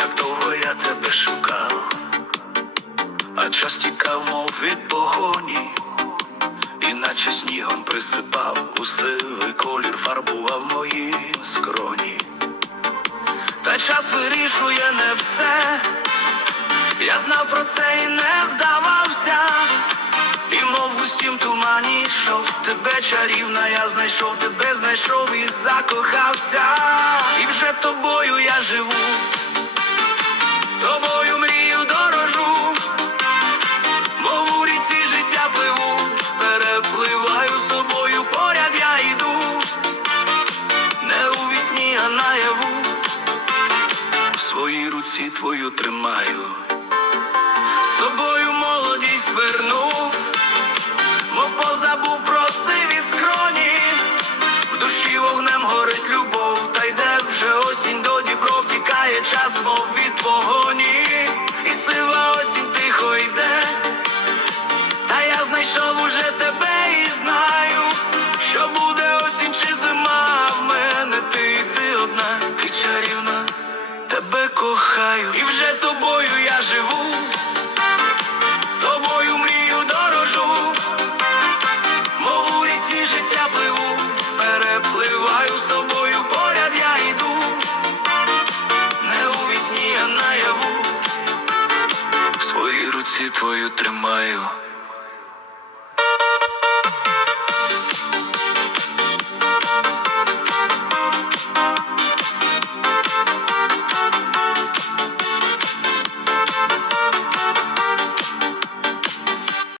як довго я тебе шукав, а час тікав, мов від погоні, іначе снігом присипав у сивий колір, фарбував мої скроні. Та час вирішує не все. Я знав про це і не здавався. І мов густім тумані йшов тебе чарівна, я знайшов тебе, знайшов і закохався. І вже тобою я живу, своїй руці твою тримаю. З тобою молодість вернув, мов позабув про сиві скроні, в душі вогнем горить любов, та йде вже осінь до дібров, тікає час, мов від сива тобою я живу, тобою мрію дорожу, мов у ріці життя пливу, перепливаю з тобою, поряд я йду, не у вісні, а наяву, в своїй руці твою тримаю.